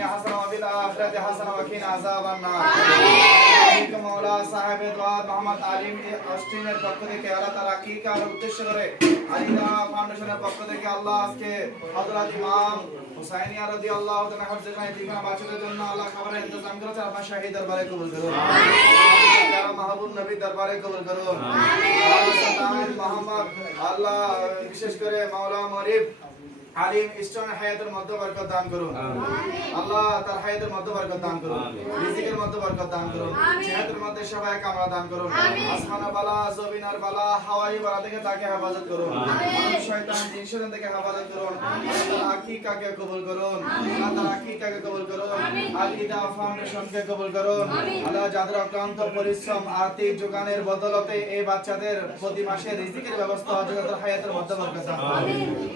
الدنيا حسنة وفي الآخرة حسنة وقنا عذاب النار آمين موলা সাহেব দোয়া মোহাম্মদ আলিম অস্টিনের পক্ষ থেকে আল্লাহ তাআলা কি কার উদ্দেশ্য করে আলিদা ফাউন্ডেশনের পক্ষ থেকে আল্লাহ আজকে হযরত ইমাম হুসাইনিয়া রাদিয়াল্লাহু তাআলা হাফেজ জানাই ঠিকানা বাঁচানোর জন্য আল্লাহ খাবারের ইন্তজাম করেছে আপনার শাহী দরবারে কবুল করুন আমিন যারা মাহবুব নবী দরবারে কবুল করুন আমিন মোহাম্মদ আল্লাহ বিশেষ করে মাওলা মরিব আলিম ইসলামের হায়াতের মধ্যে বরকত দান করুন আল্লাহ তার হায়াতের মধ্যে বরকত দান করুন রিজিকের মধ্যে বরকত দান করুন সেহতের মধ্যে সবাই কামনা দান করুন আসমান বালা জমিনার বালা হাওয়াই বালা থেকে তাকে হেফাজত করুন শয়তান জিন শয়তান থেকে হেফাজত করুন তার আকীকাকে কবুল করুন তার আকীকাকে কবুল করুন আলিদা ফাউন্ডেশনকে কবুল করুন আল্লাহ যাদের অক্লান্ত পরিশ্রম আর্থিক যোগানের বদলতে এই বাচ্চাদের প্রতি মাসে রিজিকের ব্যবস্থা হবে তাদের হায়াতের মধ্যে বরকত দান করুন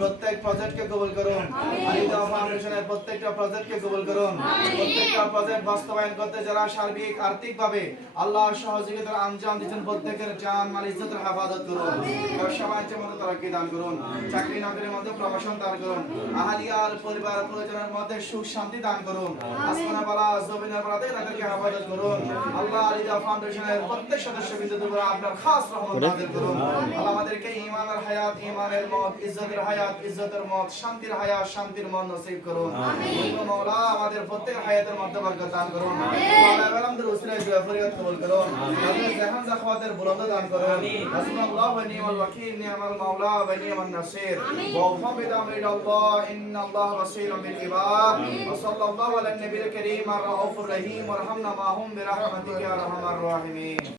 প্রত্যেক প্রজেক্টকে কবুল করুন আলিদা ফাউন্ডেশনের প্রত্যেকটা প্রজেক্টকে কবুল করুন প্রত্যেকটা প্রজেক্ট বাস্তবায়ন করতে যারা সার্বিক আর্থিকভাবে আল্লাহ সহযোগিতার আঞ্জাম দিচ্ছেন প্রত্যেকের জান মাল ইজ্জতের হেফাজত করুন ব্যবসা বাণিজ্যের মধ্যে তারাক্কি দান করুন চাকরি নকরির মধ্যে প্রমোশন দান করুন আহলিয়ার পরিবার পরিজনের মধ্যে সুখ শান্তি দান করুন আসমানের বালা জমিনের বালা থেকে তাদেরকে হেফাজত করুন আল্লাহ আলিদা ফাউন্ডেশনের প্রত্যেক সদস্যবৃন্দদের উপর আপনার খাস রহমত নাযিল করুন আল্লাহ আমাদেরকে ঈমানের হায়াত ঈমানের মত ইজ্জতের হায়াত ইজ্জতের মত শান্তির হায়াত শান্তির মত নসিব করুন আমিন মাওলা আমাদের প্রত্যেক হায়াতের মধ্যে বরকত দান করুন মাওলা আমাদের উসিলায় দোয়া ফরিয়াদ কবুল করুন আমাদের জাহান জাখাওয়াতের বুলন্দ দান করুন হাসবুনাল্লাহু ওয়া নি'মাল ওয়াকিল নি'মাল মাওলা ওয়া নি'মান নাসির ওয়া ফাবিদা মিনাল্লাহ ইন্নাল্লাহ বাসীরুম বিল ইবাদ ওয়া সাল্লাল্লাহু আলা নবিয়িল কারীম আর রাউফুর রহিম ওয়ারহামনা মাহুম বিরহমাতিকা ইয়া আরহামার রাহিমিন।